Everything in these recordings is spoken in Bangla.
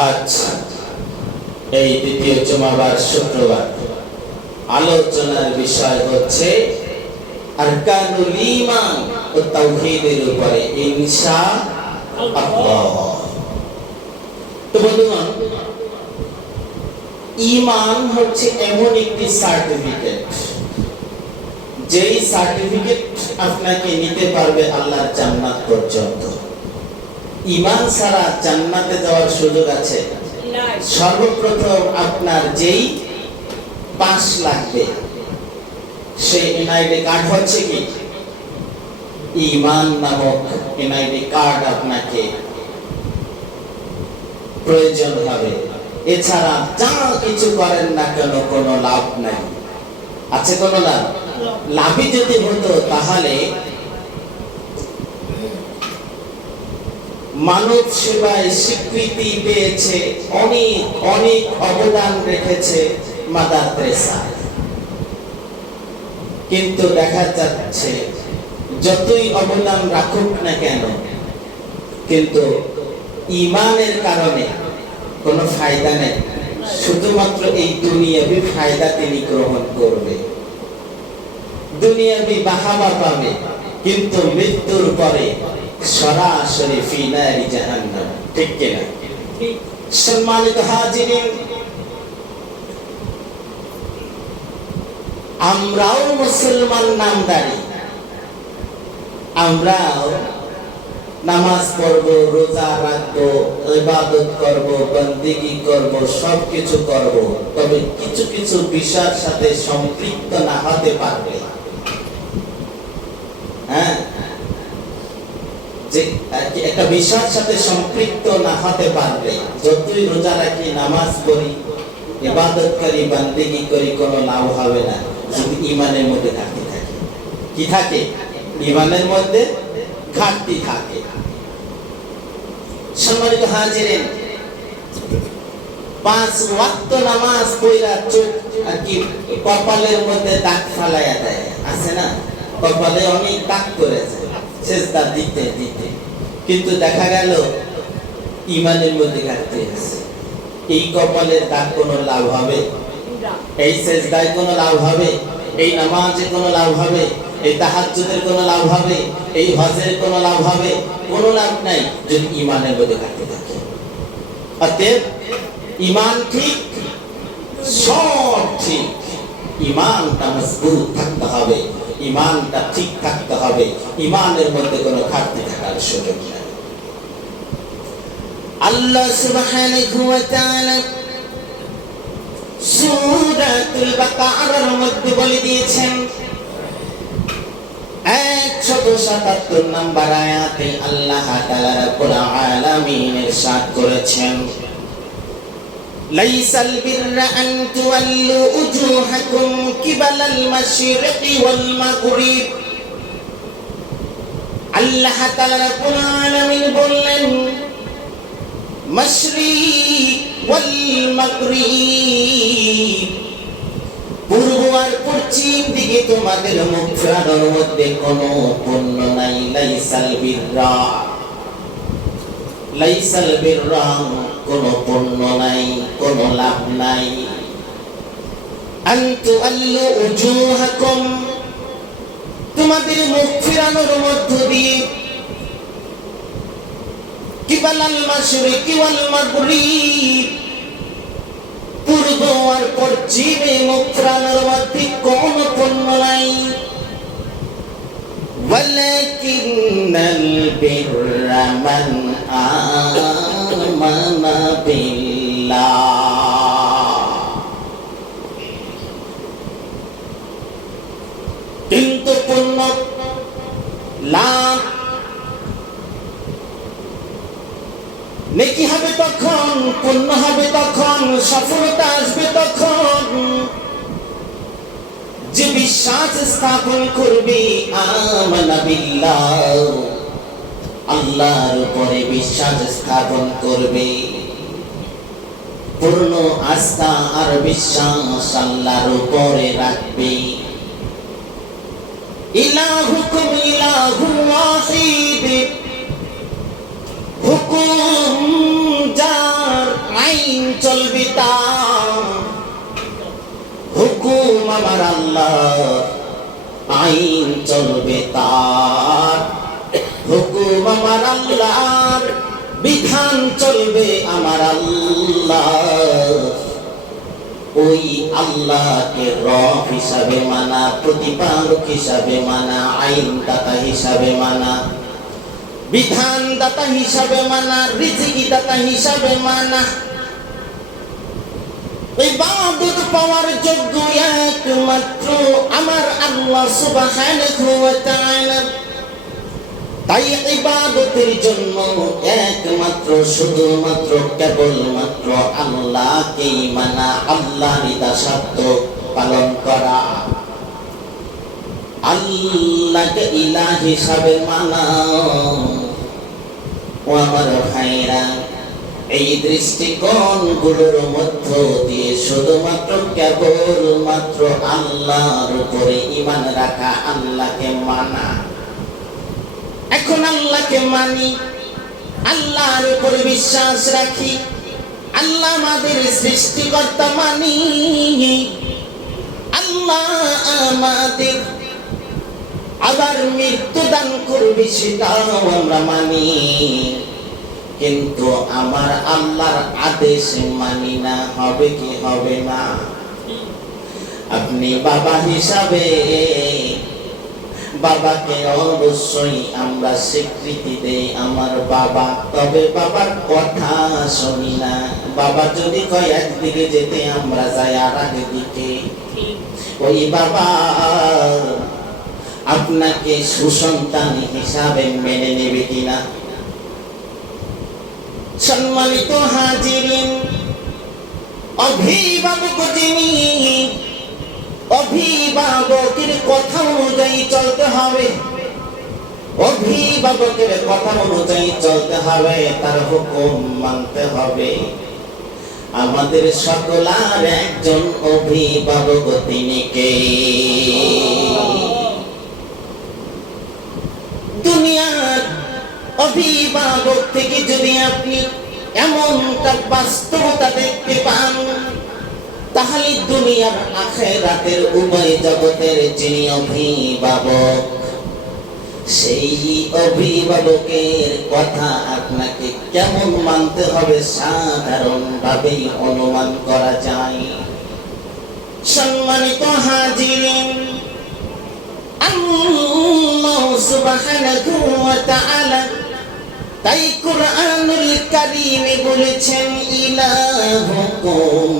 আজ এই দ্বিতীয় জুমাবার শুক্রবার আলোচনার বিষয় হচ্ছে আরকানুল ঈমান ও তাওহীদের উপরে ইনশাআল্লাহ। তো বন্ধুগণ, ঈমান হচ্ছে এমন একটি সার্টিফিকেট, যেই সার্টিফিকেট আপনাকে নিতে পারবে আল্লাহর জান্নাত পর্যন্ত। ঈমান ছাড়া জান্নাতে যাওয়ার সুযোগ আছে? সর্বপ্রথম আপনার যেই পাস লাগবে সেই এনআইডি কার্ড হচ্ছে কি ঈমান নামক এনআইডি কার্ড আপনাকে প্রয়োজন হবে। এছাড়া যা কিছু করেন না কেন কোনো লাভ নাই। আছে কোনো লাভ? লাভই যদি হতো তাহলে মানব সেবায় স্বীকৃতি পেয়েছে, অনেক অনেক অবদান রেখেছে মাদার তেরেসা। কিন্তু দেখা যাচ্ছে যতই অবদান রাখুক না কেন, কিন্তু ঈমানের কারণে কোনো ফায়দা নেই। শুধুমাত্র এই দুনিয়াবি ফায়দা তিনি গ্রহণ করবে, দুনিয়াবি বাহাবা পাবে, কিন্তু মৃত্যুর পরে সরাসরি ফি নারি জাহান্নাম। ঠিক কিনা? সম্মানিত হাজিরিন, আমরাও মুসলমান নামদারি, আমরাও নামাজ পড়ব, রোজা রাখবো, ইবাদত করব, বন্দেগী করব, সবকিছু করব, তবে কিছু কিছু বিষয়ের সাথে সম্পৃক্ত না হতে পারবে। হ্যাঁ, যে একটা বিষয়ের সাথে সম্পৃক্ত না হতে পারবে। যতই রোজা রাখি, নামাজ পড়ি, ইবাদত করি, বন্দেগী করি, কোনো লাভ হবে না যদি ঈমানের মধ্যে ঘাটতি থাকে। কি থাকে? ঈমানের মধ্যে ঘাটতি থাকে। সম্মানিত হাজিরিন, 5 ওয়াক্ত নামাজ পড়া চোখ আর কি কপালের মধ্যে দাগ ফালাইয়া দেয়, আছে না? কপালে অনেক দাগ করেছে সেজদা দিতে দিতে, কিন্তু দেখা গেল ঈমানের মধ্যে ঘাটতি আছে। এই কপালের দাগ কোনো লাভ হবে? এই সেজদায় কোনো লাভ হবে? এই নামাজে কোনো লাভ হবে? এই তাহাজ্জুদের কোনো লাভ হবে? এই হজের কোনো লাভ হবে? কোনো লাভ নাই যদি ঈমানের মধ্যে ঘাটতি থাকে। অতএব ঈমান ঠিক, সব ঠিক, ঈমানটা মজবুত থাকতে হবে, ঈমানটা ঠিক থাকতে হবে, ঈমানের মধ্যে কোনো ঘাটতি থাকার সুযোগ নাই। আল্লাহ সুবহানাহু ওয়া তাআলা সূরাতুল বাকারার মধ্যে বলে দিয়েছেন, 177 নম্বর আয়াতে আল্লাহ তাআলা রাব্বুল আলামিন ইরশাদ করেছেন, লাইসাল বিররা আন তুওয়াল্লু উজুহাকুম কিবালাল মাশরিকি ওয়াল মাগরিব। আল্লাহ তাআলা রাব্বুল আলামিন বললেন, মাশরিক ওয়াল মাগরিব, পূর্ব আর পশ্চিম দিকে তোমাদের মুখ ফেরানোর মধ্যে কোনো পুণ্য নাই। লাইসাল বিররা, লাইসাল বিররা, কোনো পুণ্য নাই, কোনো লাভ নাই। আন তুআল্লু উজুহাকুম, তোমাদের মুখ ফেরানোর মধ্য দিয়ে, কিবালাল মাশরিকি ওয়াল মাগরিব, পূর্ব আর পশ্চিমে মুখ ফেরানোর মধ্যে কোনো পুণ্য নাই। ওয়ালাকিন্নাল বিররা মান আমানা বিল্লাহ, কিন্তু পুণ্য লাভ নেকি হবে তখন, পুণ্য হবে তখন, সফলতা আসবে তখন যে বিশ্বাস স্থাপন করবে আমানা বিল্লাহ, আল্লাহর উপরে বিশ্বাস স্থাপন করবে, পূর্ণ আস্থা আর বিশ্বাস আল্লাহর উপরে রাখবে। ইলাহুকুম ইলাহুন ওয়াহিদ, হুকুম যার আমার আল্লাহ, আইন চলবে তার। হুকুম আমার আল্লাহর, বিধান চলবে আমার আল্লাহ। ওই আল্লাহকে রব হিসাবে মানা, প্রতিপালক হিসাবে মানা, আইনদাতা হিসাবে মানা, বিধানদাতা হিসাবে মানা, রিজিক দাতা হিসাবে মানা। ইবাদত পাওয়ার যোগ্য একমাত্র আমার আল্লাহ সুবহানাহু ওয়া তাআলা। তাই ইবাদতের জন্য একমাত্র শুধুমাত্র কেবলমাত্র আল্লাহকেই মানা, আল্লাহর দাসত্ব পালন করা, আল্লাহকে ইলাহ হিসাবে মানা। ও আমার ভাইরা, এই দৃষ্টিকোণগুলোর মধ্য দিয়ে শুধুমাত্র কেবলমাত্র আল্লাহর উপরে ঈমান রাখা, আল্লাহকে মানা। এখন আল্লাহকে মানি, আল্লাহর উপরে বিশ্বাস রাখি, আল্লাহ আমাদের সৃষ্টিকর্তা মানি, আল্লাহ আমাদের আবার মৃত্যু দান করবে সেটাও আমরা মানি। কিন্তু আমার আল্লাহর আদেশ মানি না, হবে কি হবে না? আপনি বাবা হিসাবে বাবাকে অবশ্যই আমরা স্বীকৃতি দেই, আমার বাবা। তবে বাবার কথা শুনি না। বাবা যদি কয় একদিকে যেতে, আমরা যাই আর একদিকে। ওই বাবা আপনাকে সুসন্তান হিসাবে মেনে নেবে কিনা? সম্মানিত হাজিরিন, অভিভাবক যিনি, অভিভাবকের কথা অনুযায়ী চলতে হবে, অভিভাবকের কথা অনুযায়ী চলতে হবে, তার হুকুম মানতে হবে। আমাদের সকলার একজন অভিভাবক, তিনি কে? দুনিয়ার অভিভাবক থেকে যদি আপনি এমনটা বাস্তবতা দেখতে পান, তাহলে দুনিয়ার আখিরাতের উভয় জগতের যিনি অভিভাবক, সেই অভিভাবকের কথা আপনাকে কেমন মানতে হবে সাধারণভাবেই অনুমান করা যায়। সম্মানিত হাজিরিন, আল্লাহ সুবহানাহু ওয়া তাআলা তাই কুরআনুল কারীমে বলেছেন, ইলাহুকুম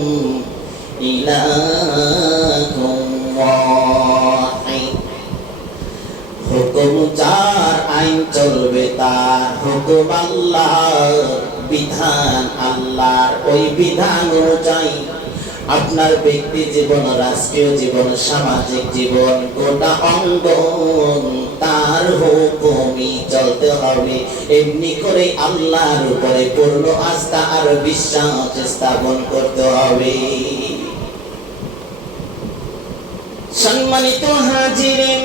ইলাহুম ওয়াহিদ। হুকুম যার, আইন চলবে তার, হুকুম আল্লাহর, বিধান আল্লাহর। ওই বিধান অনুযায়ী আপনার ব্যক্তি জীবন, রাষ্ট্রীয় জীবন, সামাজিক জীবন, গোটা অঙ্গ তার হুকুমই চলতে হবে। এমনি করে আল্লাহর উপরে পূর্ণ আস্থা আর বিশ্বাস স্থাপন করতে হবে। সম্মানিত হাজিরিন,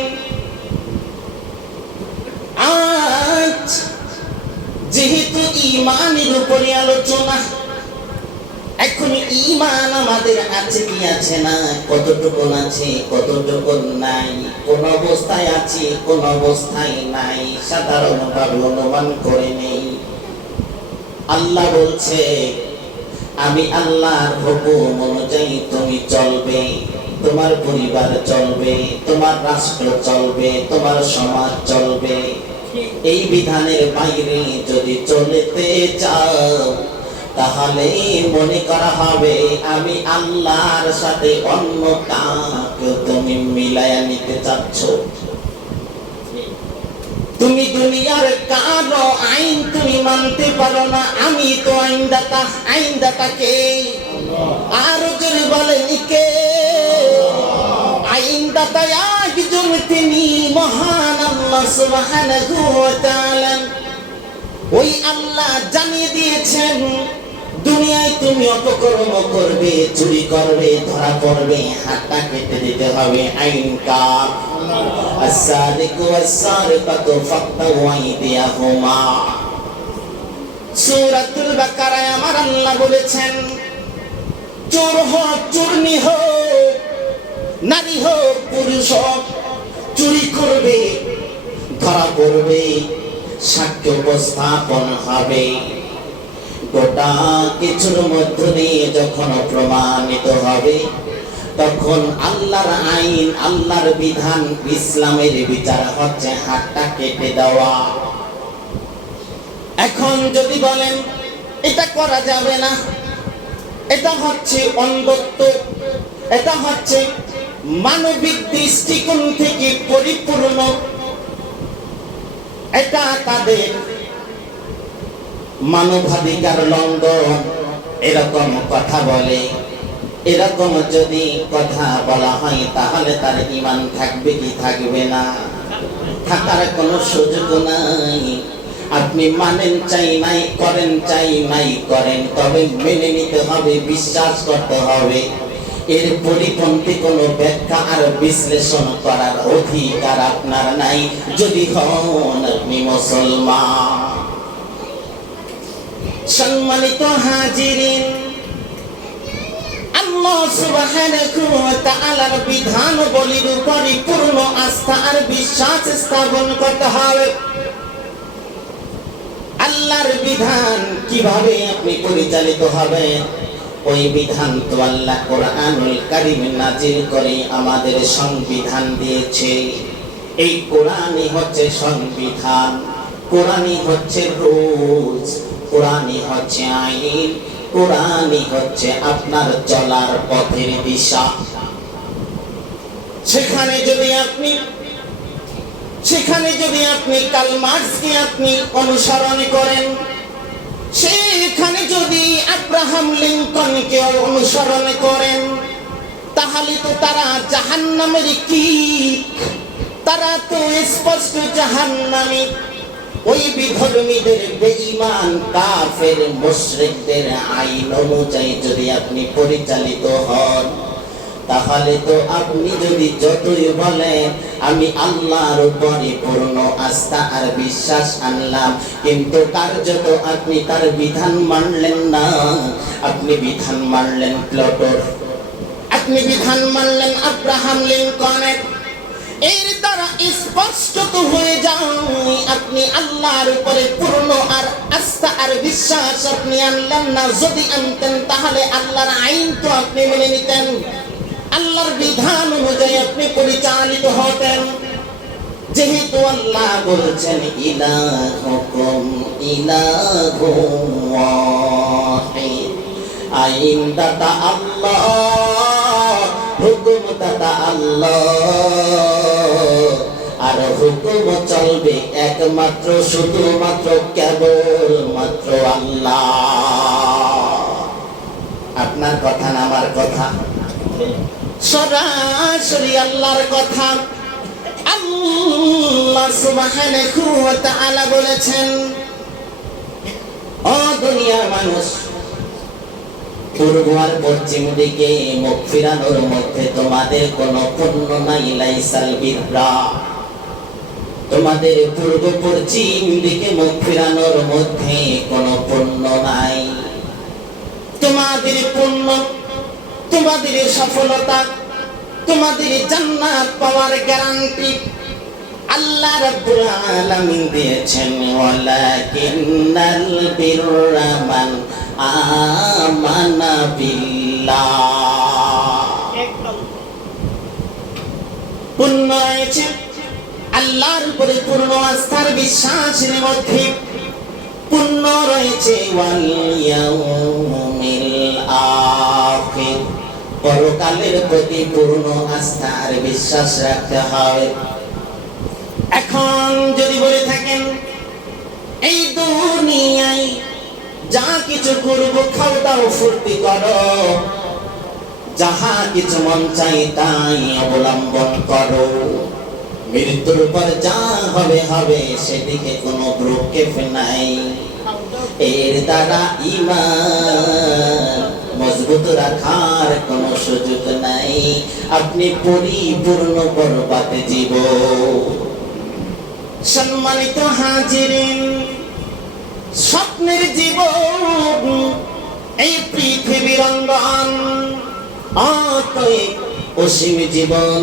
আজ যেহেতু ঈমানের উপরে আলোচনা, এখন ঈমান আমাদের আছে কি আছে না, কতটুকু আছে কতটুকু নাই, কোন অবস্থায় আছি কোন অবস্থায় নাই, সাধারণভাবে অনুমান করে নেই। আল্লাহ বলছে, আমি আল্লাহর হুকুম অনুযায়ী তুমি চলবে, তোমার পরিবার চলবে, তোমার রাষ্ট্র চলবে, তোমার সমাজ চলবে। এই বিধানের বাইরে যদি চলতে চাও, তাহলে মনে করা হবে আমি আল্লাহর সাথে অন্য কাউকে তুমি মিলায়া নিতে চাচ্ছ। তুমি দুনিয়ার কারো আইন তুমি মানতে পারো না, আমি তো আইনদাতা। আইনদাতাকে আর যদি বলেন কে? আইনদাতা একজন, তিনি মহান আল্লাহ সুবহানাহু ওয়া তাআলা। ওই আল্লাহ জানিয়ে দিয়েছেন, দুনিয়ায় তুমি অপকর্ম করবে, চুরি করবে, ধরা পড়বে, হাতটা কেটে দিতে হবে। আইন কার? আস-সারিকু ওয়াস-সারিকাতু ফাকতাউ আইদিয়াহুমা। সূরাতুল বাকারায় আমার আল্লাহ বলেছেন, চোর হোক চুরনি হোক, নারী হোক পুরুষ হোক, চুরি করবে, ধরা পড়বে, সাক্ষ্য উপস্থাপন হবে। গোটা কিছুর মধ্য দিয়ে যখন প্রমাণিত হবে, তখন আল্লাহর আইন, আল্লাহর বিধান, ইসলামের বিচার হচ্ছে হাতটা কেটে দেওয়া। এখন যদি বলেন এটা করা যাবে না, এটা হচ্ছে অন্ধত্ব, এটা হচ্ছে মানবিক দৃষ্টিকোণ থেকে পরিপূর্ণ, এটা তাদের মানবাধিকার লঙ্ঘন, এরকম কথা বলে, এরকম যদি কথা বলা হয় তাহলে তার ঈমান থাকবে কি থাকবে না? থাকার কোনো সুযোগ নাই। আপনি মানেন চাই নাই করেন, চাই নাই করেন, তবে মেনে নিতে হবে, বিশ্বাস করতে হবে। এর পরিপন্থী কোনো ব্যাখ্যা আর বিশ্লেষণ করার অধিকার আপনার নাই যদি হন আপনি মুসলমান। সম্মানিত হাজিরিন, আল্লাহ সুবহানাহু ওয়া তাআলার বিধান বলির উপরে পূর্ণ আস্থা আর বিশ্বাস স্থাপন করতে হবে। আল্লাহর বিধান কিভাবে আপনি পরিচালিত হবেন, ওই বিধান তো আল্লাহ কোরআনুল কারীম নাজিল করে আমাদের সংবিধান দিয়েছে। এই কোরআনই হচ্ছে সংবিধান, কোরআনই হচ্ছে রুলস, কোরআনই হচ্ছে আইন, কোরআনই হচ্ছে আপনার চলার পথের দিশা। সেখানে যদি আপনি কার্ল মার্কসকে আপনি অনুসরণ করেন, সেখানে যদি আব্রাহাম লিঙ্কনকে অনুসরণ করেন, তাহলে তো তারা জাহান্নামের কীট, তারা তো স্পষ্ট জাহান্নামী। ওই বিধর্মীদের, বেঈমান কাফের মুশরিকদের আইন অনুযায়ী যদি আপনি পরিচালিত হন, তাহলে তো আপনি যদি যতই বলেন আমি আল্লাহর উপরে পূর্ণ আস্থা আর বিশ্বাস আনলাম, কিন্তু কার্যত আপনি তার বিধান মানলেন না। আপনি বিধান মানলেন প্লুটোর, আপনি বিধান মানলেন আব্রাহাম লিঙ্কনের। এর দ্বারা স্পষ্ট তো হয়ে যায় আপনি আল্লাহর উপরে পূর্ণ আর আস্থা আর বিশ্বাস আপনি আনলেন না। যদি আনতেন তাহলে আল্লাহর আইন তো আপনি মেনে নিতেন, আল্লাহর বিধান অনুযায়ী আপনি পরিচালিত হতেন। যেহেতু আল্লাহ বলছেন ইলাহুকুম ইলাহুন ওয়াহিদ, আইন দাতা আল্লাহ, হুকুম দাতা আল্লাহ, আর হুকুম চলবে একমাত্র শুধুমাত্র কেবলমাত্র আল্লাহ। আপনার কথা না আমার কথা, সরাসরি আল্লাহর কথা। আল্লাহ সুবহানাহু ওয়া তাআলা বলেছেন, ও দুনিয়ার মানুষ, পূর্ব আর পশ্চিম দিকে মুখ ফিরানোর মধ্যে তোমাদের কোনো পুণ্য নাই। লাইসাল বিররা, তোমাদের পূর্ব পশ্চিম দিকে মুখ ফিরানোর মধ্যে কোনো পুণ্য নাই। তোমাদের পুণ্য, তোমাদের সফলতা, তোমাদের জান্নাত পাওয়ার গ্যারান্টি আল্লাহ রাব্বুল আলামিন দিয়েছেন। ওয়ালাকিন্নাল বিররা মান আমানা বিল্লাহ। পুণ্য রয়েছে আল্লাহর উপরে পূর্ণ আস্থার বিশ্বাসের মধ্যে, পুণ্য রয়েছে ওয়াল ইয়াউমিল আখির, পরকালের প্রতি পূর্ণ আস্থা আর বিশ্বাস রাখতে হয়। এখন যদি বলে থাকেন এই দুনিয়ায় যা কিছু করবো, খাও দাও ফুর্তি করো, যাহা কিছু মন চাই তাই অবলম্বন করো, মৃত্যুর পর যা হবে হবে, সেদিকে কোনো ভ্রুক্ষেপ নাই। এর দ্বারা ঈমান মজবুত রাখার কোনো সুযোগ নাই। আপনি পরিপূর্ণ বরবাদে জীবন। সম্মানিত হাজিরিন, স্বপ্নের জীবন এই পৃথিবীর অঙ্গন, অতএব অসীম জীবন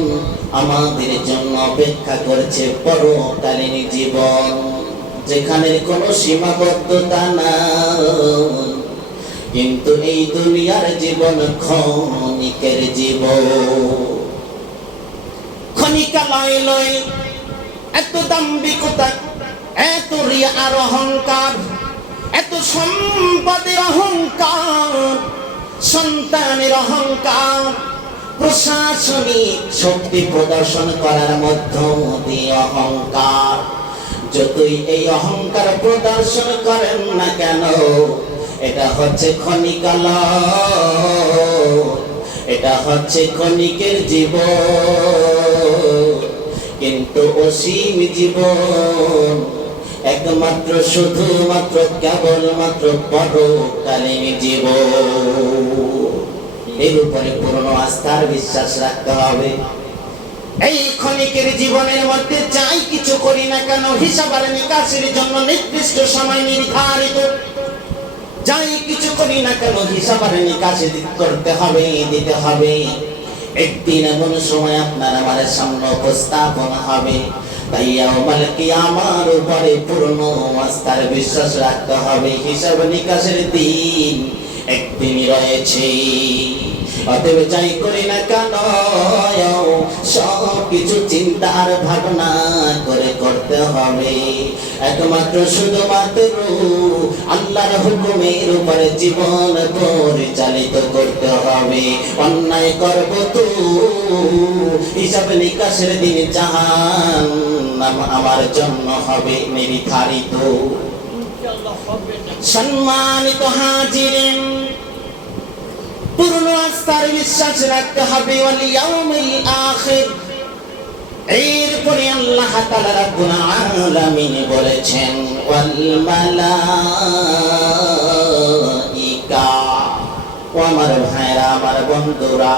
আমাদের জন্য অপেক্ষা করছে পরকালীন জীবন, যেখানে কোনো সীমাবদ্ধতা নাই। কিন্তু এই দুনিয়ার জীবন ক্ষণিকের জীবন। ক্ষণিকা লয় লয় এত দাম্ভিকতা, এত রিয়া আর অহংকার, এত সম্পদের অহংকার, সন্তানের অহংকার, প্রশাসনিক শক্তি প্রদর্শন করার মধ্য দিয়ে অহংকার। যতই এই অহংকার প্রদর্শন করেন না কেন, এটা হচ্ছে ক্ষণিকাল, এটা হচ্ছে ক্ষণিকের জীবন। কিন্তু অসীম জীবন একমাত্র শুধুমাত্র কেবলমাত্র পরকালীন জীবন। এর উপরে পূর্ণ আস্থার বিশ্বাস রাখতে হবে। এই ক্ষণিকের জীবনের মধ্যে যাই কিছু করি না কেন, হিসাব আর নিকাশের জন্য নির্দিষ্ট সময় নির্ধারিত। যাই কিছু করি না কেন, হিসাব আর নিকাশে করতে হবে, দিতে হবে। একদিন এমন সময় আপনার আমার সামনে উপস্থাপন হবে। তাই ইয়াউমাল কিয়ামার উপরে পূর্ণ আস্থার বিশ্বাস রাখতে হবে। হিসাব নিকাশের দিন একদিন রয়েছে। অতএব যাই করি না কেন, সব কিছু চিন্তা আর ভাবনা করে করতে হবে। একমাত্র শুধুমাত্র আল্লাহর হুকুমের উপরে জীবন পরিচালিত করতে হবে। অন্যায় করব তো হিসাব নিকাশের দিন জাহান্নাম আমার জন্য হবে নির্ধারিত। সম্মানিত হাজিরিন, পূর্ণ আস্থার বিশ্বাস রাখতে হবে ওয়াল ইয়াউমিল আখির। এরপরে আল্লাহ তাআলা রাব্বুল আলামিন বলেছেন ওয়াল মালাইকা। ও আমার ভাইরা, আমার বন্ধুরা,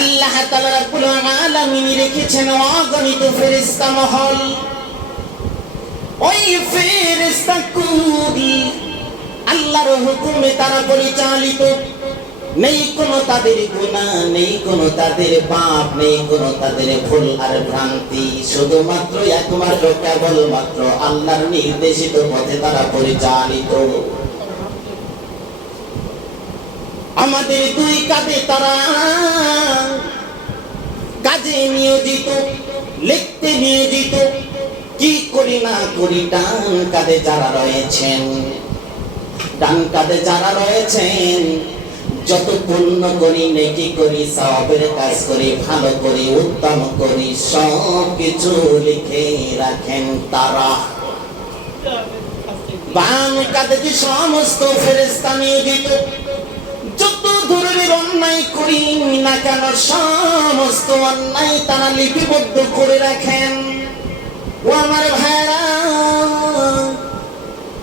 আল্লাহ তাআলা রাব্বুল আলামিন রেখেছেন অগণিত ফেরেশতা মহল। ওই ফেরেশতা কুলি আল্লাহর হুকুমে তারা পরিচালিত। নেই কোনো তাদের গুনাহ, নেই কোনো তাদের পাপ, নেই কোনো তাদের ভুল আর ভ্রান্তি। শুধুমাত্র একমাত্র কেবলমাত্র আল্লাহর নির্দেশিত পথে তারা পরিচালিত। আমাদের দুই কাঁধে তারা কাজে নিয়োজিত, লিখতে নিয়োজিত। কি করি না করি, ডান কাঁধে যারা রয়েছেন, ডান কাঁধে যারা রয়েছেন, যত পুণ্য করি, নেকি করি, সওয়াবের কাজ করি, ভালো করি, উত্তম করি, সব কিছু লিখে রাখেন তারা। বাম কাঁধে যে সমস্ত ফেরেশতা নিয়োজিত, যত ধরনের অন্যায় করি না কেন, সমস্ত অন্যায় তারা লিপিবদ্ধ করে রাখেন। ও আমার ভাইরা,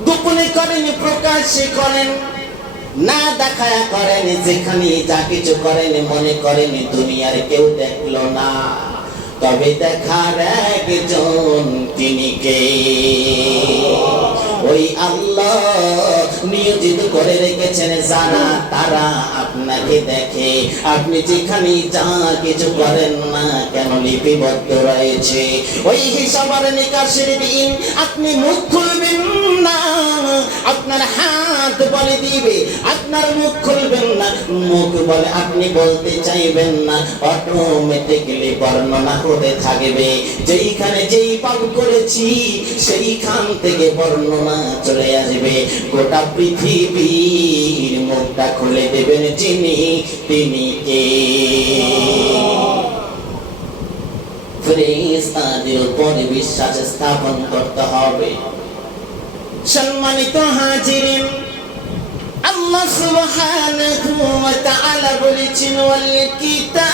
গোপনে করেন, প্রকাশ্যে করেন, না দেখায়া করেন, যেখানে যা কিছু করেন মনে করেন দুনিয়ার কেউ দেখলো না। তবে দেখার একজন, তিনি কে? ওই আল্লাহ নিয়োজিত করে রেখেছেন যারা, তারা আপনাকে দেখে। আপনি যেখানে যা কিছু করেন না কেন লিপিবদ্ধ রয়েছে। ওই হিসাব আর নিকাশের দিন আপনি মুখ খুলবেন না, আপনার হাত বলে দিবে, আপনার মুখ খুলবেন না, মুখ বলে আপনি বলতে চাইবেন না। অটোমেটিক্যালি বর্ণনা হতে থাকবে। যেইখানে যেই পাপ করেছি সেইখান থেকে বর্ণনা চলে আসবে। গোটা পৃথিবীর মুখটা খুলে দেবেন যিনি, তিনি কে? ফেরেশতাদের উপরে বিশ্বাস স্থাপন করতে হবে। সম্মানিত হাজিরিন, আল্লাহ সুবহানাহু ওয়া তাআলা বলেছেন ওয়াল কিতাব,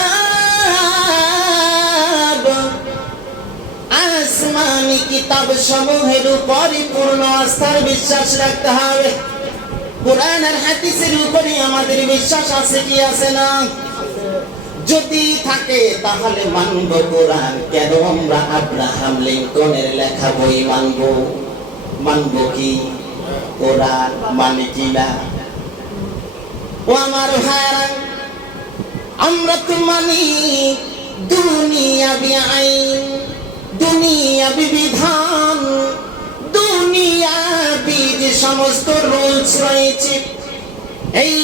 আসমানি কিতাব সমূহের উপরে পূর্ণ আস্থার বিশ্বাস রাখতে হবে। কোরআন আর হাদিসের উপরে আমাদের বিশ্বাস আছে কি আছে না? যদি থাকে তাহলে মানব কোরআন। কেন আমরা আব্রাহাম লিঙ্কনের লেখা বই মানব? মানব কি কোরআন? মানে কি না? ও আমার ভাইরা, আমরা তো মানি দুনিয়াবি আইন, দুনিয়াবি বিধান, দুনিয়াবি যে সমস্ত রুলস রয়েছে, এই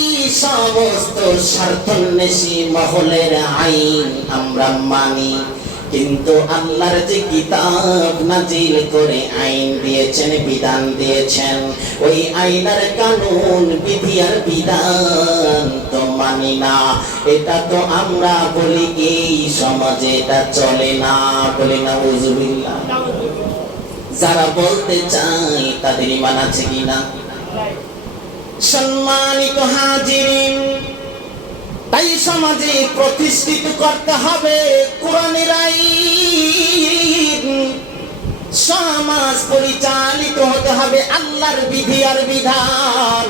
সমস্ত স্বার্থন্বেষী মহলের আইন আমরা মানি। কিন্তু আল্লাহর যে কিতাব নাজিল করে আইন দিয়েছেন, বিধান দিয়েছেন, ওই আইনের কানুন বিধি আর বিধান তো মানি না। এটা তো আমরা বলি এই সমাজে এটা চলে না, বলি না উযুবিল্লাহ। যারা বলতে চায় তাদের ঈমান আছে কিনা? সম্মানিত হাজিরিন, তাই সমাজে প্রতিষ্ঠিত করতে হবে কোরআনের আইন, সমাজ পরিচালিত হতে হবে আল্লাহর বিধি আর বিধান।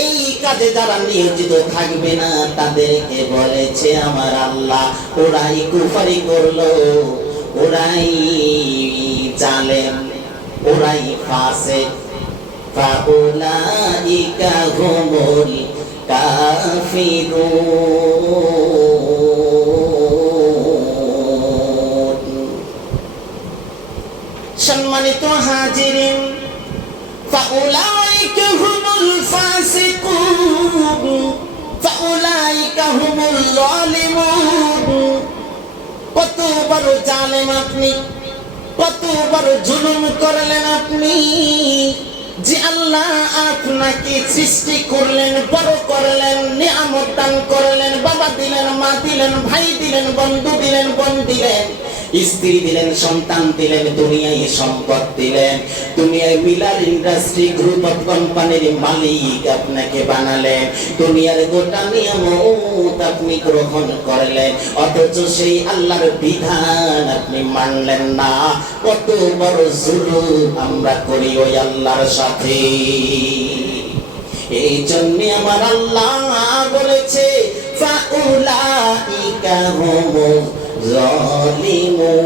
এই কাজে যারা নিয়োজিত থাকবে না তাদেরকে বলেছে আমার আল্লাহ ওরাই কুফরি করলো, ওরাই জালেম, ওরাই ফাসিক। ফাউলাইকা হুমুল কাফিরুন। সম্মানিত হাজিরিন, ফাউলাইকা হুমুল ফাসিকুন, ফাউলাইকা হুমুল যালিমুন। কত বড় জালেম আপনি, কত বড় জুলুম করলেন আপনি, যে আল্লাহ আপনাকে সৃষ্টি করলেন, বড় করলেন, নিয়ামত দান করলেন, বাবা দিলেন, মা দিলেন, ভাই দিলেন, বন্ধু দিলেন, বোন দিলেন, স্ত্রী দিলেন, সন্তান দিলেন, দুনিয়ায় সম্পদ দিলেন, দুনিয়ায় মিলার ইন্ডাস্ট্রি গ্রুপ অফ কোম্পানির মালিক আপনাকে বানালেন, দুনিয়ার গোটা নিয়ামত আপনি গ্রহণ করলেন, অথচ সেই আল্লাহর বিধান আপনি মানলেন না। কত বড় জুলুম আমরা করি ওই আল্লাহর সাথে। এই জন্য আমার আল্লাহ বলেছে ফাউলাইকা হুমুল যালিমুন।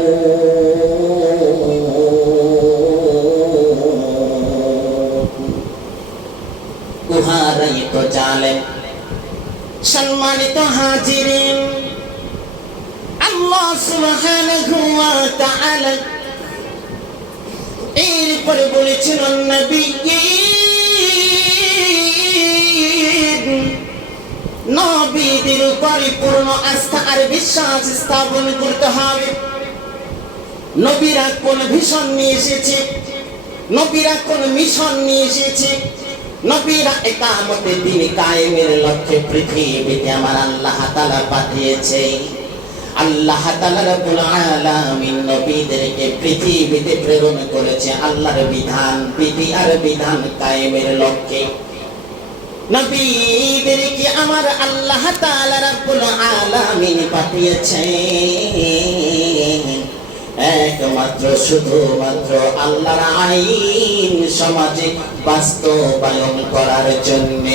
উহারাই তো জালেম। সম্মানিত হাজিরিন, আল্লাহ সুবহানাহু ওয়া তাআলা এরপরে বলেছিলেন নবী, নবীদের উপরে পূর্ণ আস্থা আর বিশ্বাস স্থাপন করতে হবে। নবীরা কোন ভিশন নিয়ে এসেছে, নবীরা কোন মিশন নিয়ে এসেছে, নবীরা ইকামতের দিন কায়েমের লক্ষ্যে পৃথিবীতে আমার আল্লাহ তাআলা পাঠিয়েছে। আল্লাহ তাআলা রব্বুল আলামিন নবীদেরকে পৃথিবীতে প্রেরণ করেছে আল্লাহর বিধান, বিধি আর বিধান কায়েমের লক্ষ্যে। নবীদেরকে আমার আল্লাহ তাআলা রব্বুল আলামিন পাঠিয়েছে একমাত্র শুধুমাত্র আল্লাহর আইন সমাজে বাস্তবায়ন করার জন্য।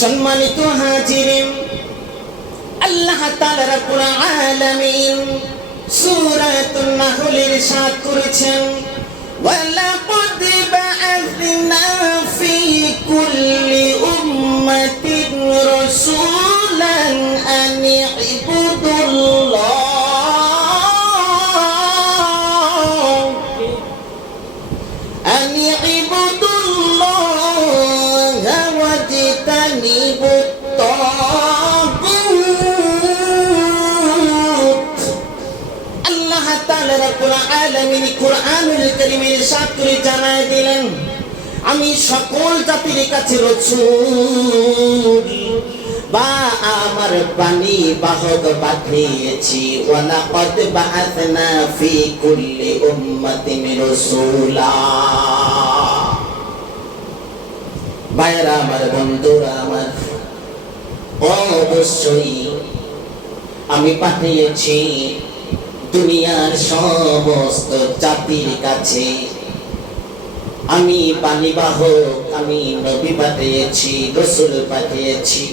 সম্মানিত হাজিরিন, আল্লাহ তাআলা রব্বুল আলামিন সূরাতুন নাহলের ইরশাদ করেছেন, ওয়ালাকাদ বা'আথনা ফি কুল্লি উম্মাতিন রাসূলান আন ইবুদুল্লাহ ওয়াজতানিবুত তাগুত। আল্লাহ তাআলা রব্বুল আলামিন কুরআনুল কারীমের ইরশাদ করে জানায় দিলেন, আমি সকল জাতির কাছে রাসূল বা আমার বাণী বাহক পাঠিয়েছি। ওয়ালাকাদ বা'আথনা ফি কুল্লি উম্মাতিন রাসূলা। ভাইরা আমার, বন্ধুরা আমার, অবশ্যই আমি পাঠিয়েছি দুনিয়ার সমস্ত জাতির কাছে। আমি বাণী বাহক, আমি নবী পাঠিয়েছি, রাসূল পাঠিয়েছি।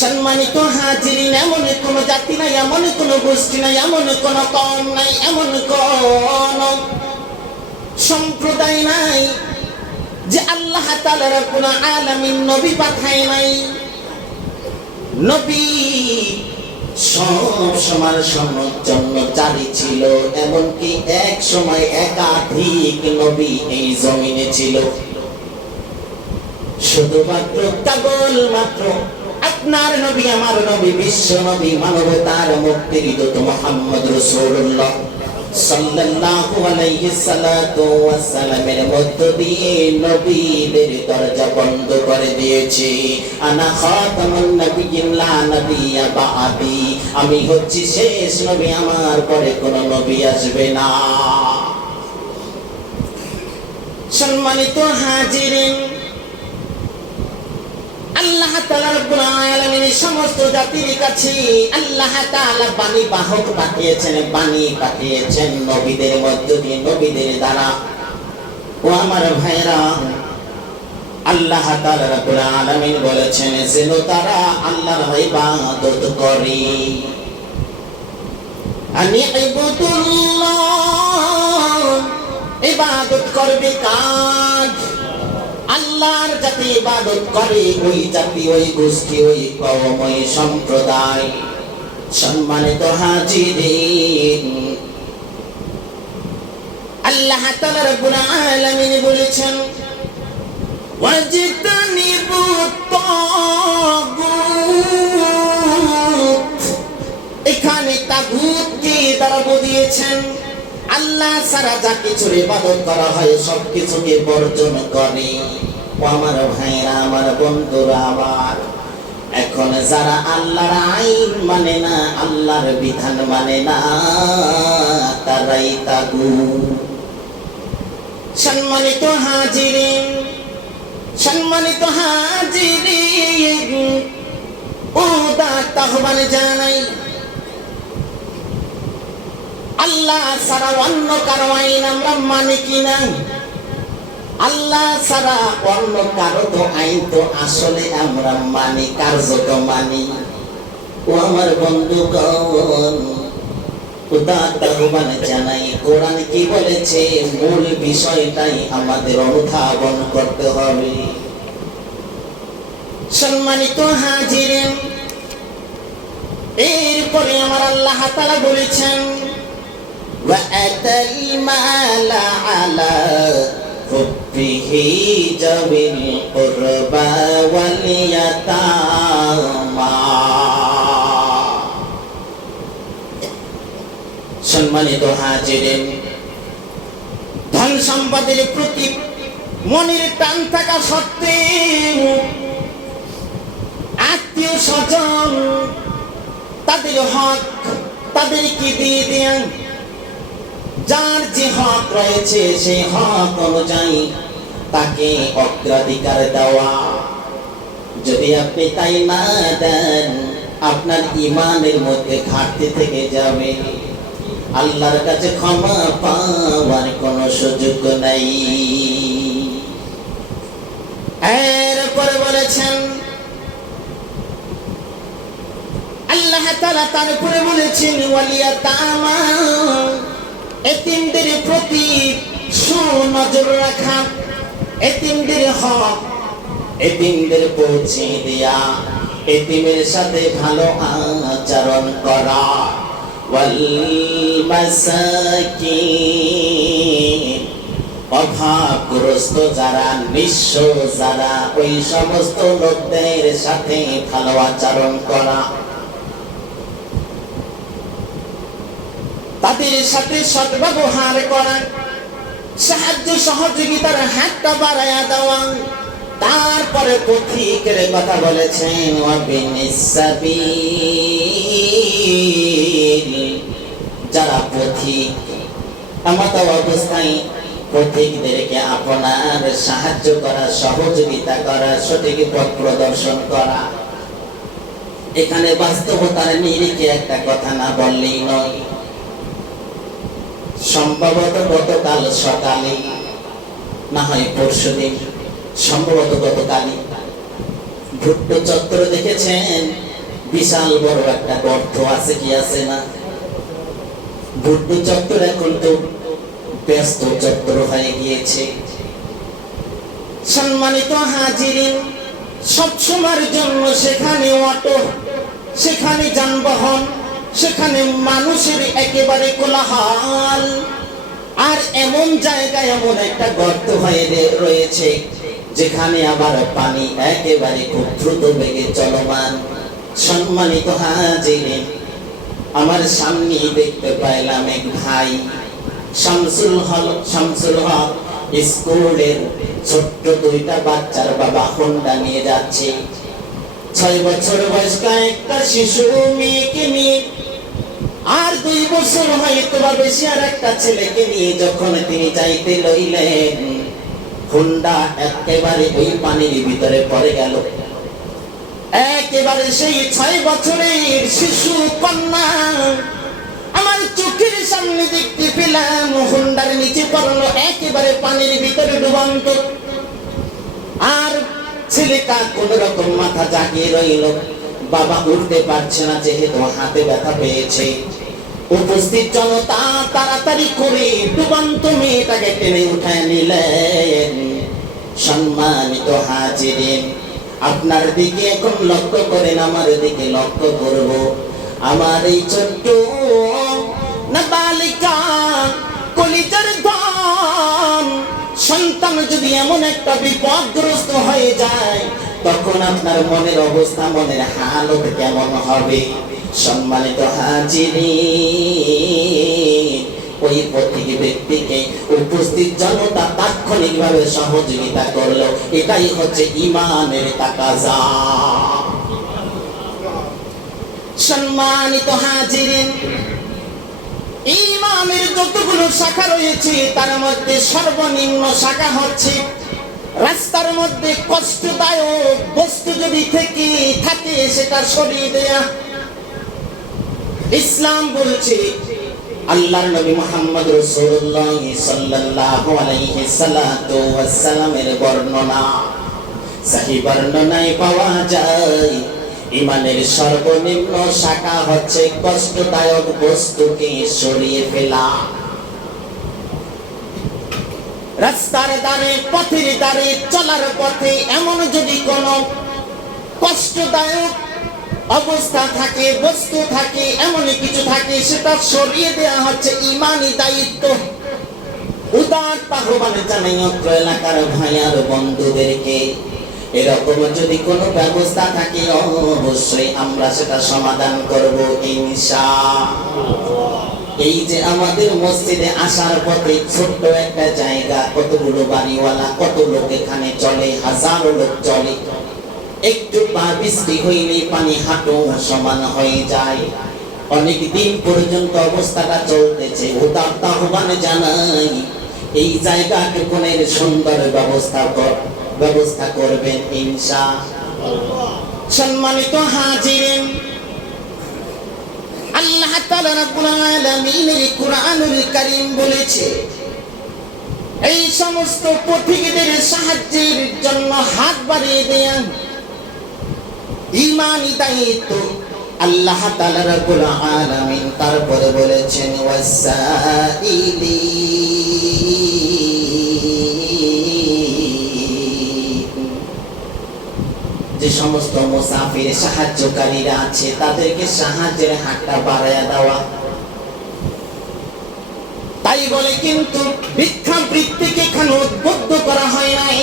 সম্মানিত হাজিরিন, এমন কোন জাতি নাই, এমন কোন গোষ্ঠী নাই, এমন কোন কওম নাই, এমন কোন সম্প্রদায় নাই যে আল্লাহ তাআলা রব্বুল আলামিন নবী পাঠায় নাই। নবী সব সময়ের জন্য জারি ছিল, এমনকি এক সময় একাধিক নবী এই জমিনে ছিল। শুধুমাত্র কেবলমাত্র আপনার নবী, আমার নবী, বিশ্ব নবী, মানবতার মুক্তির দূত মুহাম্মদ রাসূলুল্লাহ সাল্লাল্লাহু আলাইহি সাল্লাতু ওয়াস সালামের মধ্য দিয়ে নবীদের দরজা বন্ধ করে দিয়েছে। আনা খাতামুন নাবিয়্যিন লা নাবিয়্যা বা'দি, আমি হচ্ছি শেষ নবী, আমার পরে কোনো নবী আসবে না। সম্মানিত হাজিরিন, আল্লাহ তাআলা রব্বুল আলামিন সমস্ত জাতির কাছে আল্লাহ তাআলা বাণী বাহক পাঠিয়েছেন, বাণী পাঠিয়েছেন নবীদের মধ্য দিয়ে, নবীদের দ্বারা। ও আমার ভাইরা, আল্লাহ তাআলা রব্বুল আলামিন বলেছেন যেন তারা আল্লাহর ইবাদত করে। আনি ইবাদুল্লাহ, ইবাদত করবে কার? আল্লাহর জাতি ইবাদত করে, ওই জাতি, ওই গোষ্ঠী, ওই কওম, ওই সম্প্রদায়। সম্মানিত হাজিরিন, আল্লাহ তাআলা রব্বুল আলামিন বলেছেন ওয়াজতানিবুত তাগুত, এখানে তাগুতকে দ্বারা বুঝিয়েছেন আল্লাহ ছাড়া যা কিছুর ইবাদত করা হয় সব কিছুকে বর্জন করে। ও আমার ভাইরা, আমার বন্ধুরা, আমার এখন যারা আল্লাহর আইন মানে না, আল্লাহর বিধান মানে না, তারাই তাগুত। সম্মানিত হাজিরিন, সম্মানিত হাজিরিন, ও দাঁত আহ্বান জানাই, আল্লাহ ছাড়া অন্য কারো আইন আমরা মানি কি না? আল্লাহ ছাড়া অন্য কারো তো আইন তো আসলে আমরা মানি, কার্যত মানি। ও আমার বন্ধুগণ, উদাহরণ জানাই, কোরআন কি বলেছে মূল বিষয়টাই আমাদের অনুধাবন করতে হবে। সম্মানিত হাজিরিন, এরপরে আমার আল্লাহ তাআলা বলেছেন وَأَتَى الْمَالَ عَلَى حُبِّهِ ذَوِي الْقُرْبَى وَالْيَتَامَى। সম্মানিত হাজিরিন, ধন সম্পদের প্রতি মনের টান থাকা সত্ত্বেও আত্মীয় স্বজন তাদের হক তাদেরকে দিয়ে দেন। যার যে হক রয়েছে সেই হক অনুযায়ী তাকে অগ্রাধিকার দেওয়া। যদি আপনি তাই না দেন, আপনার ঈমানের মধ্যে ঘাটতি থেকে যাবে, আল্লাহর কাছে ক্ষমা পাওয়ার কোনো সুযোগ নাই। এরপরে বলেছেন আল্লাহ তাআলা, তারপরে বলেছেন ওয়ালিয়াতামা, এতিমদের প্রতি সুনজর রাখা, এতিমদের হক এতিমদের পৌঁছে দেয়া, এতিমের সাথে ভালো আচরণ করা। ওয়াল মাসাকিন, অভাবগ্রস্ত যারা, নিঃস্ব যারা, ওই সমস্ত লোকদের সাথে ভালো আচরণ করা, তাদের সাথে সদ্ব্যবহার করা, সাহায্য সহযোগিতার হাতটা বাড়ায়া দেওয়া। তারপরে পথিকের কথা বলেছেন ওয়াবিনিস সাবিল, যারা পথিক, এমত অবস্থায় পথিকদেরকে আপনার সাহায্য করা, সহযোগিতা করা, সঠিক পথ প্রদর্শন করা। এখানে বাস্তবতার নিরিখে একটা কথা না বললেই নয়। সম্ভবত গতকাল সকালে, না হয় পরশুদিন, সম্ভবত গতকালই ভুট্টো চত্বর দেখেছেন, বিশাল বড় একটা গর্ত আছে কি আছে না? ভুট্টো চত্বর এখন তো ব্যস্ত চত্বর হয়ে গিয়েছে। সম্মানিত হাজিরিন, সব সময়ের জন্য সেখানে অটো, সেখানে যানবাহন, সেখানে মানুষের একেবারে কোলাহল। আর এমন জায়গায় এমন একটা গর্ত হয়ে রয়েছে যেখানে আবার পানি একেবারে খুব দ্রুত বেগে চলমান। সম্মানিত হাজিরিন, আমার সামনে দেখতে পাইলাম এক ভাই শামসুল হক স্কুলের ছোট্ট দুইটা বাচ্চার বাবা হোন্ডা নিয়ে যাচ্ছে। 6 বছর বয়স্ক একটা শিশু মেয়েকে নিয়ে, আর 2 বছর হয়তো বা বেশি আর একটা ছেলেকে নিয়ে যখন তিনি যাইতে লইলেন, হোন্ডা একেবারে ওই পানির ভিতরে পড়ে গেল। একেবারে সেই 6 বছরের শিশু কন্যা আমার চোখের সামনে দেখতে পেলাম, হোন্ডার নিচে পড়লো, একেবারে পানির ভিতরে ডুবন্ত। আর ছেলেটা কোন রকম মাথা জাগিয়ে রইল, বাবা উঠতে পারছে না যেহেতু হাতে ব্যথা পেয়েছে। উপস্থিত জনতা তাড়াতাড়ি করে ডুবন্ত মেয়েটাকে টেনে উঠায় নিলেন। সম্মানিত হাজিরিন, আপনার দিকে এখন লক্ষ্য করেন, আমার দিকে লক্ষ্য করব। আমার এই ছোট্ট নাবালিকা কলিজার ধন সন্তান যদি এমন একটা বিপদগ্রস্ত হয়ে যায়, তখন আপনার মনের অবস্থা, মনের হালত কেমন হবে? সম্মানিত হাজিরিন, ওই প্রত্যেক ব্যক্তিকে উপস্থিত জনতা তাৎক্ষণিকভাবে সহযোগিতা করলো। এটাই হচ্ছে ঈমানের তাকাজা। সম্মানিত হাজিরিন, ঈমানের যতগুলো শাখা রয়েছে তার মধ্যে সর্বনিম্ন শাখা হচ্ছে রাস্তার মধ্যে কষ্টদায়ক বস্তু যদি থাকে সেটা সরিয়ে দেয়া। ইসলাম বলছে, আল্লাহর নবী মুহাম্মদ রাসূলুল্লাহ সাল্লাল্লাহু আলাইহি সাল্লাতু ওয়াস সালামের বর্ণনা, সহিহ বর্ণনায় পাওয়া যায় ঈমানের সর্বনিম্ন শাখা হচ্ছে কষ্টদায়ক বস্তুকে সরিয়ে ফেলা। রাস্তার ধারে, পথের ধারে, চলার পথে এমন যদি কোনো কষ্টদায়ক অবস্থা থাকে, বস্তু থাকে, এমন কিছু থাকে, সেটা সরিয়ে দেওয়া হচ্ছে ঈমানি দায়িত্ব। উদার আহ্বান জানাই অত্র এলাকার ভাই আর বন্ধুদেরকে, এরকম যদি কোনো ব্যবস্থা থাকে অবশ্যই আমরা সেটা সমাধান করব ইনশাআল্লাহ। এই যে আমাদের মসজিদে আসার পথে ছোট্ট একটা জায়গা, কতগুলো বাড়িওয়ালা, কত লোক এখানে চলে, হাজারো লোক চলে, একটু বৃষ্টি হইলেই পানি হাঁটু সমান হয়ে যায়। অনেক দিন পর্যন্ত অবস্থাটা চলতেছে। উদার আহ্বান জানাই এই জায়গাকে কোনের সুন্দর ব্যবস্থা করবেন ইনশাআল্লাহ। সম্মানিত হাজিরিন, আল্লাহ তাআলা রাব্বুল আলামিন কুরআনুল কারীম বলেছে, এই সমস্ত পথিকদের সাহায্যের জন্য হাত বাড়িয়ে দেয়া ঈমানি দায়িত্ব। আল্লাহ তাআলা রাব্বুল আলামিন তারপরে বলেছেন, ওয়াসাইলি, যে সমস্ত মুসাফির সাহায্যকারীরা আছে তাদেরকে সাহায্যের হাতটা বাড়ায়া দেওয়া। তাই বলে কিন্তু ভিক্ষাবৃত্তিকে এখানে উদ্বুদ্ধ করা হয় নাই,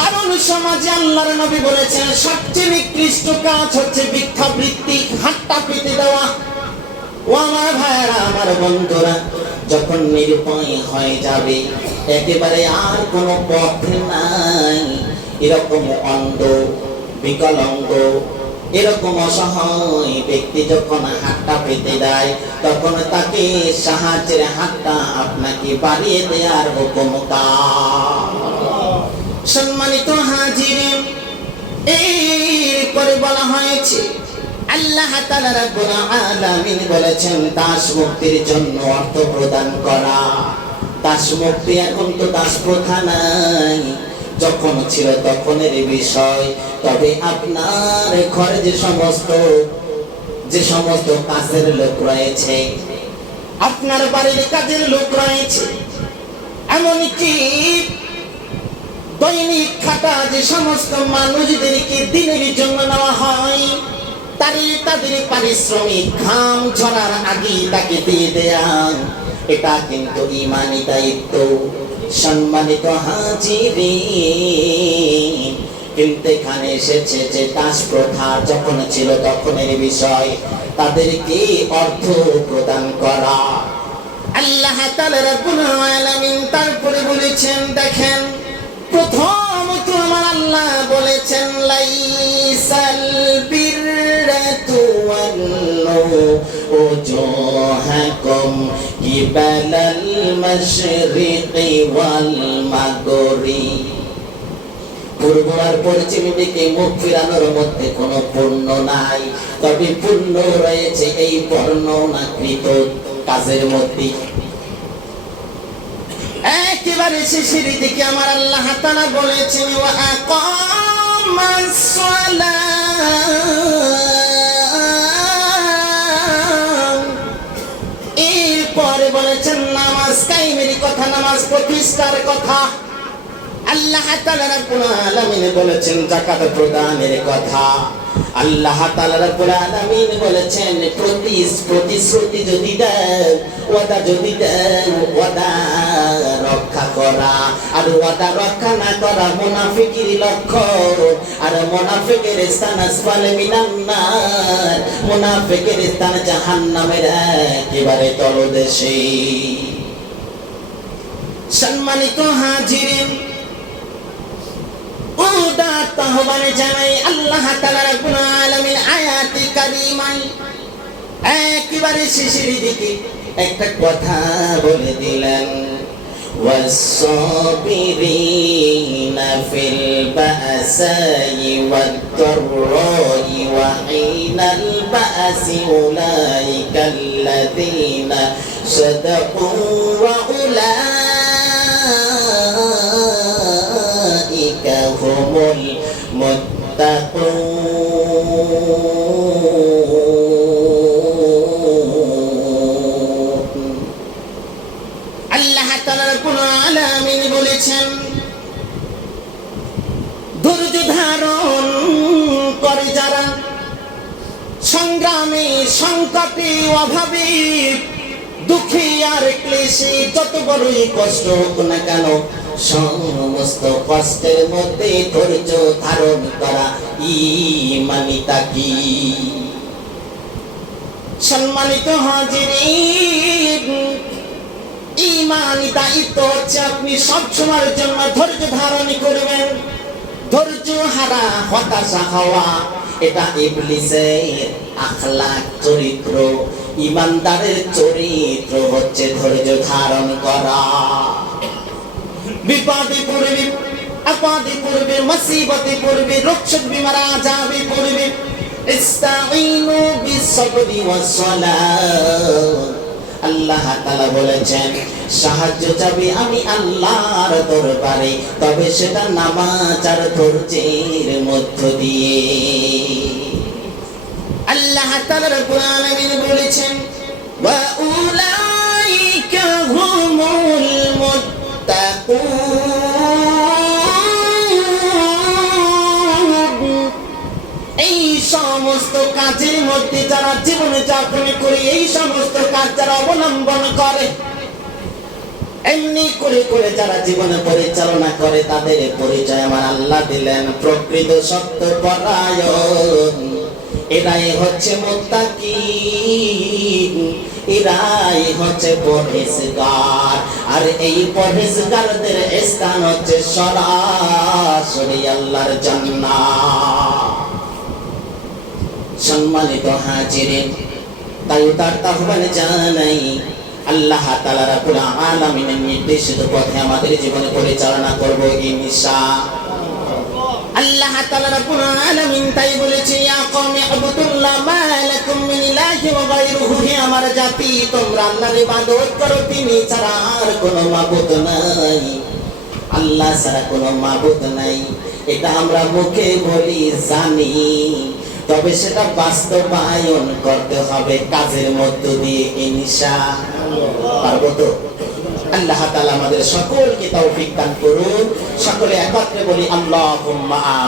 কারণ সমাজে আল্লাহর নবী বলেছেন সবচেয়ে নিকৃষ্ট কাজ হচ্ছে ভিক্ষাবৃত্তি, হাতটা পেতে দেওয়া। ও আমার ভাইরা, আমার বন্ধুরা, যখন নিরুপায় হয়ে যাবে, একেবারে আর কোনো পথ নাই, এরকম অন্ধ, বিকলাঙ্গ, এরকম অসহায় ব্যক্তি যখন হাতটা পেতে দেয়, তখন তাকে সাহায্যের হাতটা আপনাকে বাড়িয়ে দেওয়ার হুকুম তার। সম্মানিত হাজিরিন, এরপরে বলা হয়েছে আল্লাহ তাআলা রাব্বুল আলামিন বলেছেন দাস মুক্তির জন্য অর্থ প্রদান করা। দাস মুক্তি, এখন তো দাস প্রথা নাই, যখন ছিল তখনের বিষয়। তবে আপনার ঘরে যে সমস্ত কাজের লোক রয়েছে, আপনার বাড়ির কাজের লোক রয়েছে, এমনকি দৈনিক খাটা যে সমস্ত মানুষদেরকে দিনের জন্য নেওয়া হয়, তাদের পারিশ্রমিক ঘাম ঝরার আগে তাকে দিয়ে দেয়া, এটা কিন্তু ঈমানি দায়িত্ব। সম্মানিত হাজিরিন, কিন্তু এখানে এসেছে যে দাস প্রথা যখন ছিল তখনের বিষয়, তাদেরকে অর্থ প্রদান করা। আল্লাহ তাআলা রাব্বুল আলামিন তারপরে বলেছেন, দেখেন, প্রথমত আমার আল্লাহ বলেছেন, লাইসাল বিররা তুওয়াল্লু উজুহাকুম কিবালাল মাশরিকি ওয়াল মাগরিব। পূর্ব আর পশ্চিম দিকে মুখ ফিরানোর মধ্যে কোনো পুণ্য নাই, তবে পুণ্য রয়েছে এই বর্ণনাকৃত কাজের মধ্যে। একেবারে শেষের দিকে আমার আল্লাহ তাআলা বলেছেন, ওয়া আকামাস সালাত, এরপরে বলেছেন নামাজ কায়েমের কথা, নামাজ প্রতিষ্ঠার কথা। আল্লাহ তাআলা রাব্বুল আলামিন বলেছেন যাকাত প্রদানের কথা। আল্লাহ তাআলা রাব্বুল আলামিন বলেছেন প্রতিশ্রুতি যদি দেয়, ওয়াদা যদি দেয়, ওয়াদা রক্ষা করা। আর ওয়াদা রক্ষা না করা মুনাফিকের লক্ষণ। আর মুনাফিকের স্থান আসফালে মিনান নার, মুনাফিকের স্থান জাহান্নামের একেবারে তলদেশে। সম্মানিত হাজিরিন, আহ্বানে জানাই আল্লাহ তাআলা রাব্বুল আলামিন আয়াতে কারিমায় একেবারে শেষের দিকে একটা কথা বলে দিলেন, ওয়াস-সাবিরিনা ফিল বাসাই ওয়াদ-দাররাই ওয়া হিনাল বাসি উলাইকাল্লাযীনা সাদাকু ওয়া উলাইকা হুমুল মুত্তাকুন। আল্লাহ তাআলা রাব্বুল আলামিন বলেছেন, ধৈর্য ধারণ করে যারা সংগ্রামে, সংকটে, অভাবে, দুঃখে আর ক্লেশে যত বড়ই কষ্ট হোক না কেন, সমস্ত কষ্টের মধ্যে ধৈর্য ধারণ করা ঈমানিতা কি। সম্মানিত হাজিরিন, ঈমানি দায়িত্ব হচ্ছে আপনি সবসময়ের জন্য ধৈর্য ধারণ করবেন। ধৈর্য হারা হতাশা হওয়া এটা ইবলিসের আখলাক, চরিত্র। ঈমানদারের চরিত্র হচ্ছে ধৈর্য ধারণ করা। বিপদে পড়বে, আপদে পড়বে, মুসিবতে পড়বে, রক্ষক বিমার আযাবে পড়বে, ইস্তাঈনু বিস-সাবরি ওয়াস-সালাত। আল্লাহ তাআলা বলেছেন, সাহায্য চাবি আমি আল্লাহর দরবারে, তবে সেটা নামাজ আর ধৈর্যের মধ্য দিয়ে। আল্লাহ তাআলা রাব্বুল আলামিন বলেছেন, ওয়া উলাইকা হুমুল মুত্তাকুন। এই সমস্ত কাজের মধ্যে যারা জীবনে যাপন করে, এই সমস্ত কাজ যারা অবলম্বন করে, এমনি করে করে যারা জীবনে পরিচালনা করে, তাদের পরিচয় আমার আল্লাহ দিলেন প্রকৃত সত্যপরায়ণ। এরাই হচ্ছে মুত্তাকিন, এরাই হচ্ছে পরহেজগার। আর এই পরহেজগারদের স্থান হচ্ছে সরাসরি আল্লাহর জান্নাত। সম্মানিত হাজিরিন, তাই তার আহ্বানে জানাই আল্লাহ তাআলা রাব্বুল আলামিনের নির্দেশিত পথে আমাদের জীবনে পরিচালনা করব ইনশাআল্লাহ। আল্লাহ তাআলা রাব্বুল আলামিন তাই বলেছে, ইয়া কওমি ইবুদুল্লাহ মা লাকুম মিন ইলাহি ওয়া গায়রুহু। হে আমার জাতি, তোমরা আল্লাহর ইবাদত করো, তিনি ছাড়া আর কোনো মাবুদ নাই। আল্লাহ ছাড়া কোনো মাবুদ নাই, এটা আমরা মুখে বলি, জানি, তবে সেটা বাস্তবায়ন করতে হবে কাজের মধ্য দিয়ে ইনশাআল্লাহ। পারবো তো? আল্লাহ তাআলা আমাদের সকলকে তৌফিক দান করুন। সকলে একত্রে বলি আল্লাহুম্মা আমিন।